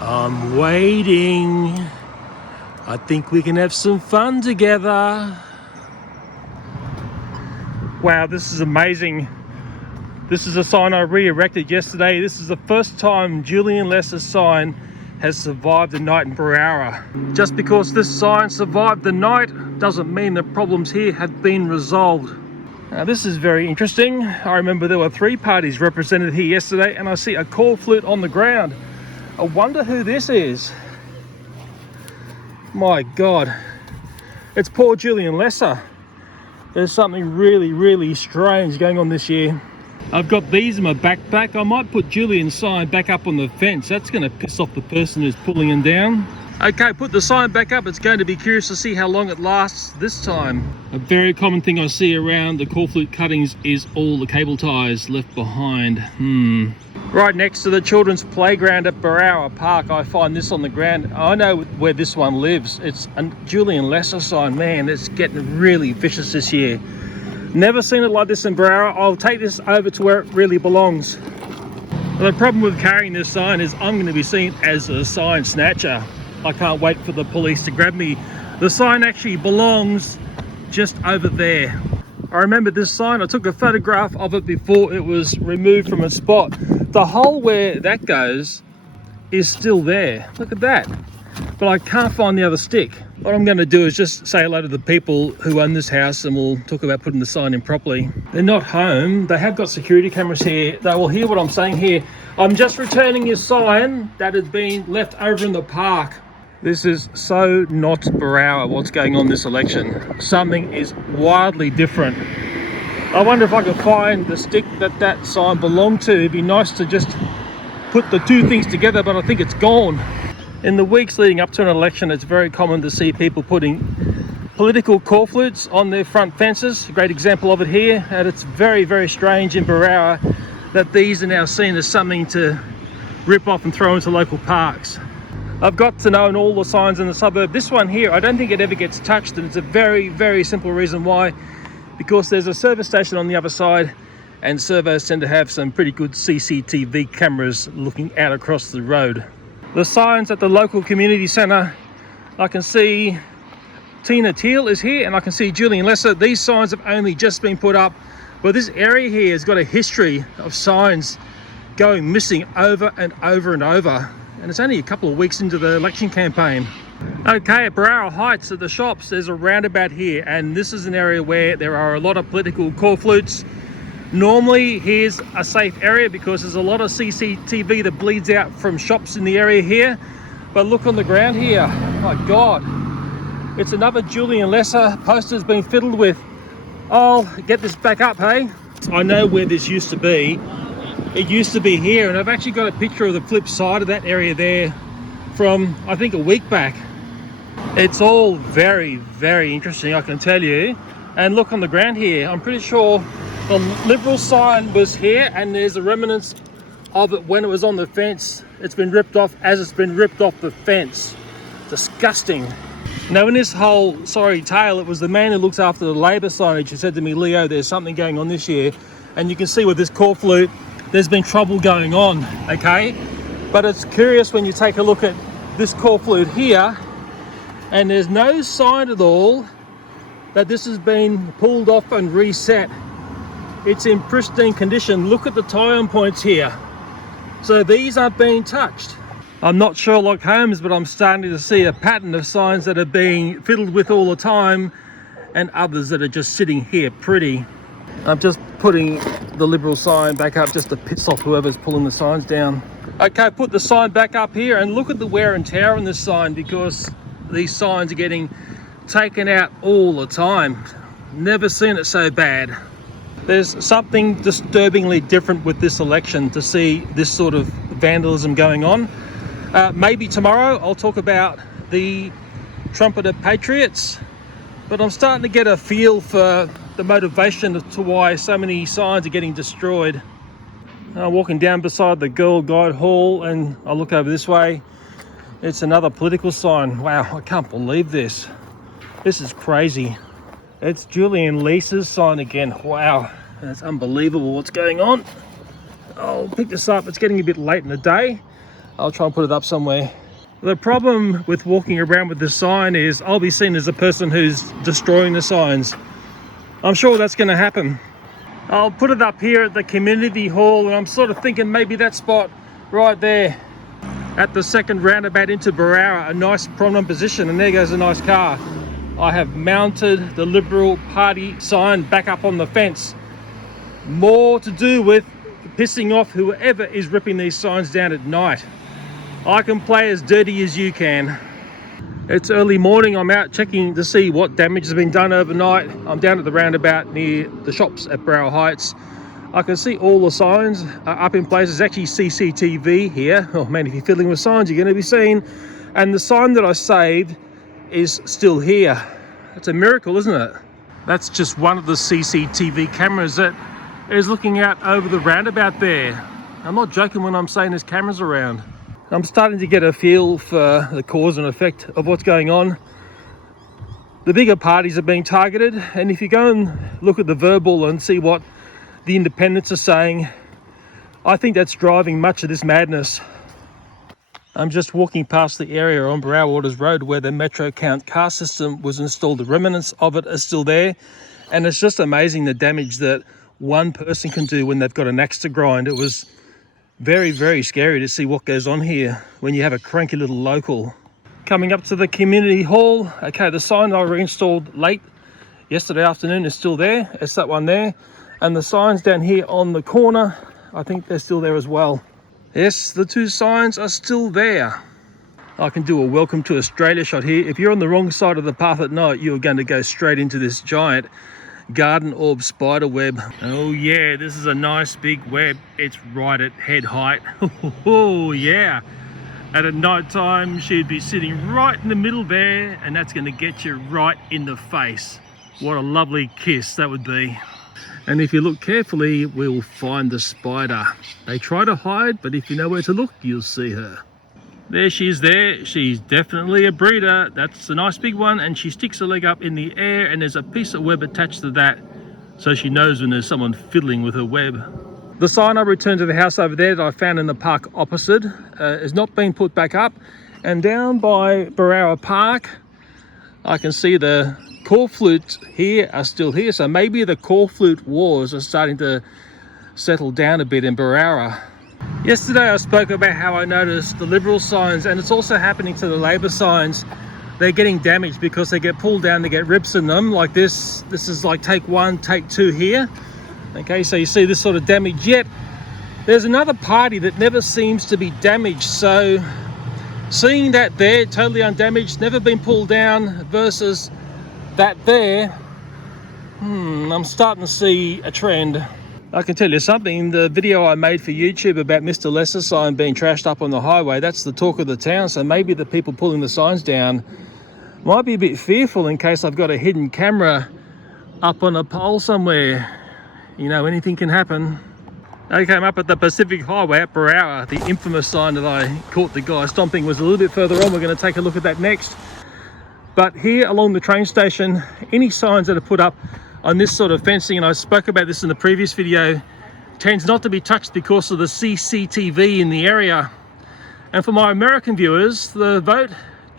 I'm waiting. I think we can have some fun together. Wow, this is amazing. This is a sign I re-erected yesterday. This is the first time Julian Leeser's sign has survived the night in Berowra. Just because this sign survived the night doesn't mean the problems here have been resolved. Now this is very interesting. I remember there were 3 parties represented here yesterday and I see a corflute on the ground. I wonder who this is. My God, it's poor Julian Leeser. There's something really strange going on this year. I've got these in my backpack. I might put Julian's sign back up on the fence. That's going to piss off the person who's pulling him down. Okay, put the sign back up. It's going to be curious to see how long it lasts this time. A very common thing I see around the corflute cuttings is all the cable ties left behind. Right next to the children's playground at Berowra Park, I find this on the ground. I know where this one lives. It's a Julian Leeser sign. Man, it's getting really vicious this year. Never seen it like this in Berowra. I'll take this over to where it really belongs. The problem with carrying this sign is I'm going to be seen as a sign snatcher. I can't wait for the police to grab me. The sign actually belongs just over there. I remember this sign. I took a photograph of it before it was removed from its spot. The hole where that goes is still there. Look at that. But I can't find the other stick. What I'm going to do is just say hello to the people who own this house and we'll talk about putting the sign in properly. They're not home. They have got security cameras here. They will hear what I'm saying here. I'm just returning your sign that has been left over in the park. This is so not Berowra, what's going on this election. Something is wildly different. I wonder if I could find the stick that sign belonged to. It'd be nice to just put the 2 things together, but I think it's gone. In the weeks leading up to an election, it's very common to see people putting political corflutes on their front fences. A great example of it here, and it's very strange in Berowra that these are now seen as something to rip off and throw into local parks. I've got to know all the signs in the suburb. This one here, I don't think it ever gets touched, and it's a very simple reason why. Because there's a service station on the other side, and servos tend to have some pretty good CCTV cameras looking out across the road. The signs at the local community centre, I can see Teals is here and I can see Julian Leeser. These signs have only just been put up, but this area here has got a history of signs going missing over and over. And it's only a couple of weeks into the election campaign. Okay, at Berowra Heights at the shops, there's a roundabout here, and this is an area where there are a lot of political corflutes. Normally, here's a safe area because there's a lot of CCTV that bleeds out from shops in the area here. But look on the ground here. My God. It's another Julian Leeser poster's been fiddled with. I'll get this back up, hey? I know where this used to be. It used to be here, and I've actually got a picture of the flip side of that area there from, I think, a week back. It's all very interesting, I can tell you. And look on the ground here. I'm pretty sure the Liberal sign was here, and there's a remnants of it when it was on the fence. It's been ripped off as it's been ripped off the fence. Disgusting. Now in this whole sorry tale, it was the man who looks after the Labor signage who said to me, Leo, there's something going on this year. And you can see with this corflute, there's been trouble going on, okay? But it's curious when you take a look at this corflute here, and there's no sign at all that this has been pulled off and reset. It's in pristine condition. Look at the tie-on points here. So these aren't being touched. I'm not Sherlock Holmes, but I'm starting to see a pattern of signs that are being fiddled with all the time and others that are just sitting here pretty. I'm just putting the Liberal sign back up just to piss off whoever's pulling the signs down. Okay, put the sign back up here and look at the wear and tear on this sign because these signs are getting taken out all the time. Never seen it so bad. There's something disturbingly different with this election to see this sort of vandalism going on. Maybe tomorrow I'll talk about the trumpeter patriots, but I'm starting to get a feel for the motivation to why so many signs are getting destroyed. I'm walking down beside the Girl Guide Hall and I look over this way. It's another political sign. Wow, I can't believe this. This is crazy. It's Julian Leeser's sign again. Wow, that's unbelievable what's going on. I'll pick this up. It's getting a bit late in the day. I'll try and put it up somewhere. The problem with walking around with this sign is I'll be seen as a person who's destroying the signs. I'm sure that's going to happen. I'll put it up here at the community hall, and I'm sort of thinking maybe that spot right there at the second roundabout into Berowra, a nice prominent position, and there goes a nice car. I have mounted the Liberal Party sign back up on the fence. More to do with pissing off whoever is ripping these signs down at night. I can play as dirty as you can. It's early morning. I'm out checking to see what damage has been done overnight. I'm down at the roundabout near the shops at Berowra Heights. I can see all the signs are up in place. There's actually CCTV here. Oh man, if you're fiddling with signs, you're going to be seen. And the sign that I saved is still here. It's a miracle, isn't it? That's just one of the CCTV cameras that is looking out over the roundabout there. I'm not joking when I'm saying there's cameras around. I'm starting to get a feel for the cause and effect of what's going on. The bigger parties are being targeted, and if you go and look at the verbal and see what the independents are saying, I think that's driving much of this madness. I'm just walking past the area on Berowra Waters Road where the Metro Count car system was installed. The remnants of it are still there, and it's just amazing the damage that one person can do when they've got an axe to grind. It was very, very scary to see what goes on here when you have a cranky little local. Coming up to the community hall. Okay, the sign I reinstalled late yesterday afternoon is still there. It's that one there. And the signs down here on the corner, I think they're still there as well. Yes, the two signs are still there. I can do a welcome to Australia shot here. If you're on the wrong side of the path at night, you're going to go straight into this giant garden orb spider web. Oh yeah, this is a nice big web. It's right at head height. Oh yeah. And at night time, she'd be sitting right in the middle there, and that's going to get you right in the face. What a lovely kiss that would be. And if you look carefully, we'll find the spider. They try to hide, but if you know where to look, you'll see her. There she is there. She's definitely a breeder. That's a nice big one, and she sticks her leg up in the air, and there's a piece of web attached to that, so she knows when there's someone fiddling with her web. The sign I returned to the house over there that I found in the park opposite has not been put back up, and down by Berowra Park I can see the corflutes here are still here, so maybe the Corflute Wars are starting to settle down a bit in Berowra. Yesterday I spoke about how I noticed the Liberal signs, and it's also happening to the Labor signs. They're getting damaged because they get pulled down, they get rips in them like this. This is like take one, take two here. Okay, so you see this sort of damage, yet there's another party that never seems to be damaged. So seeing that there, totally undamaged, never been pulled down, versus that there, I'm starting to see a trend. I can tell you something, the video I made for YouTube about Mr. Leeser sign being trashed up on the highway, that's the talk of the town, so maybe the people pulling the signs down might be a bit fearful in case I've got a hidden camera up on a pole somewhere. You know, anything can happen. I came up at the Pacific Highway at Berowra. The infamous sign that I caught the guy stomping was a little bit further on. We're going to take a look at that next. But here along the train station, any signs that are put up on this sort of fencing, and I spoke about this in the previous video, tends not to be touched because of the CCTV in the area. And for my American viewers, the vote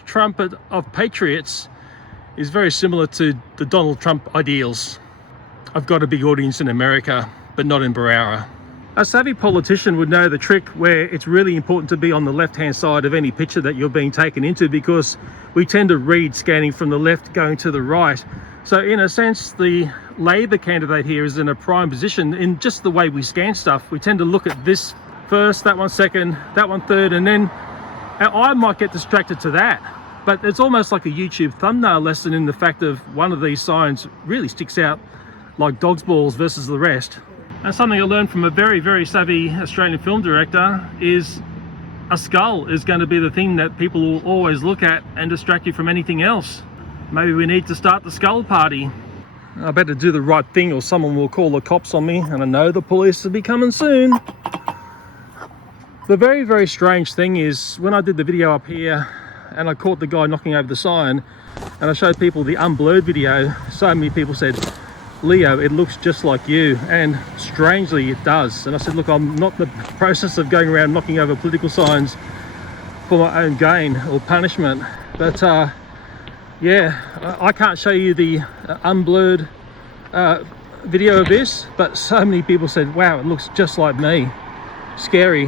trumpet of patriots is very similar to the Donald Trump ideals. I've got a big audience in America, but not in Berowra. A savvy politician would know the trick where it's really important to be on the left-hand side of any picture that you're being taken into, because we tend to read scanning from the left going to the right. So in a sense, the Labor candidate here is in a prime position in just the way we scan stuff. We tend to look at this first, that one second, that one third, and then I might get distracted to that. But it's almost like a YouTube thumbnail lesson in the fact of one of these signs really sticks out like dog's balls versus the rest. And something I learned from a very, very savvy Australian film director is a skull is going to be the thing that people will always look at and distract you from anything else. Maybe we need to start the skull party. I better do the right thing or someone will call the cops on me, and I know the police will be coming soon. The very, very strange thing is when I did the video up here and I caught the guy knocking over the sign and I showed people the unblurred video, so many people said, Leo, it looks just like you, and strangely it does. And I said, look, I'm not in the process of going around knocking over political signs, for my own gain or punishment. But yeah, I can't show you the unblurred video of this, but so many people said, wow, it looks just like me. Scary.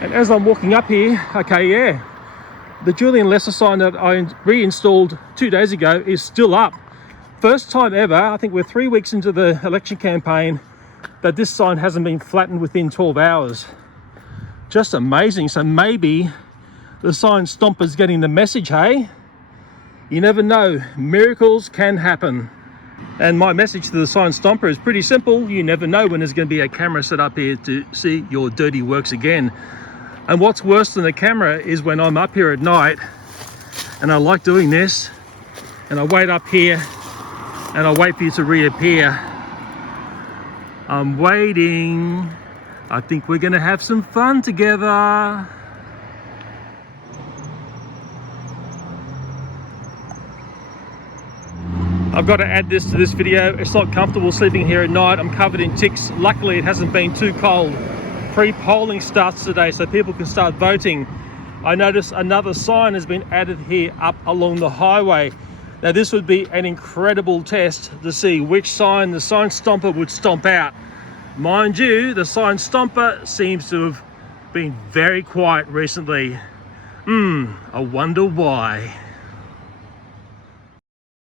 And as I'm walking up here, okay, yeah, the Julian Leeser sign that I reinstalled 2 days ago is still up. First time ever, I think we're 3 weeks into the election campaign, that this sign hasn't been flattened within 12 hours. Just amazing. So maybe the sign Stompers getting the message, hey? You never know, miracles can happen. And my message to the sign Stomper is pretty simple. You never know when there's going to be a camera set up here to see your dirty works again. And what's worse than the camera is when I'm up here at night and I like doing this and I wait up here and I wait for you to reappear. I'm waiting. I think we're going to have some fun together. I've got to add this to this video. It's not comfortable sleeping here at night. I'm covered in ticks. Luckily, it hasn't been too cold. Pre-polling starts today, so people can start voting. I noticed another sign has been added here up along the highway. Now, this would be an incredible test to see which sign the sign Stomper would stomp out. Mind you, the sign Stomper seems to have been very quiet recently. I wonder why.